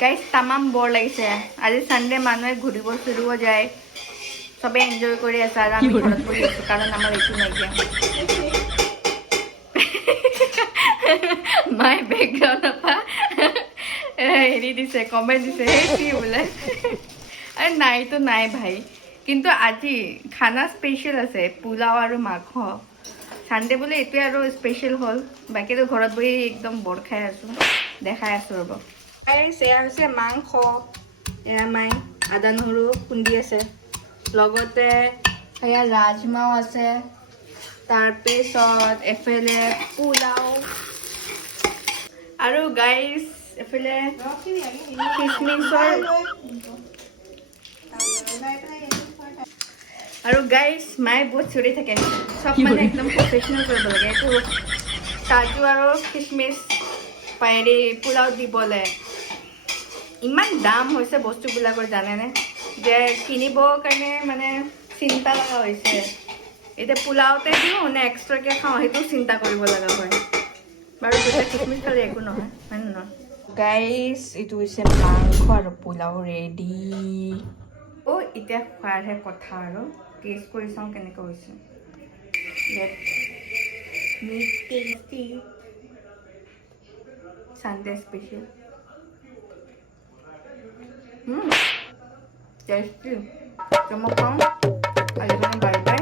guys তামাম বৰ লাগিছে আজি সানডে মানুহে ঘূৰিব ফুৰিব যায় সবে এনজয় কৰি আছে আৰু আমি ঘৰত বহি আছো কাৰণ আমাৰ একো নাইকিয়া মাই বেকগ্ৰাউণ্ডৰ পৰা হেৰি দিছে কমেণ্ট দিছে সেই কি বোলে আৰে নাইতো নাই ভাই কিন্তু আজি খানা স্পেচিয়েল আছে পোলাও আৰু মাংস সানডে বোলে এইটোৱে আৰু স্পেচিয়েল হ'ল বাকীতো ঘৰত বহি একদম বৰ খাই আছো দেখাই আছো ৰ'ব এয়া হৈছে মাংস এয়া মাই আদা নহৰু খুন্দি আছে লগতে এয়া ৰাজমাও আছে তাৰপিছত এফালে পোলাও আৰু গাইজ এফালে খিচমিচৰ আৰু গাইজ মায়ে বহুত চিঞৰি থাকে চব মানে একদম প্ৰফেচনেল কৰিব লাগে এইটো কাজু আৰু খিচমিচ হেৰি পোলাও দিবলৈ ইমান দাম হৈছে বস্তুবিলাকৰ জানেনে যে কিনিবৰ কাৰণে মানে চিন্তা লগা হৈছে এতিয়া পোলাওতে দিওঁ নে এক্সট্ৰাকৈ খাওঁ সেইটো চিন্তা কৰিব লগা হয় বাৰু দুটা খিচমিচ খালে একো নহয় হয় নে নহয় গাইজ এইটো হৈছে মাংস আৰু পোলাও ৰেডি অ' এতিয়া খোৱাৰহে কথা আৰু টেষ্ট কৰি চাওঁ কেনেকৈ হৈছে meat tasty Sunday special tasty চমক পাওঁ আজিকালি বাই বাই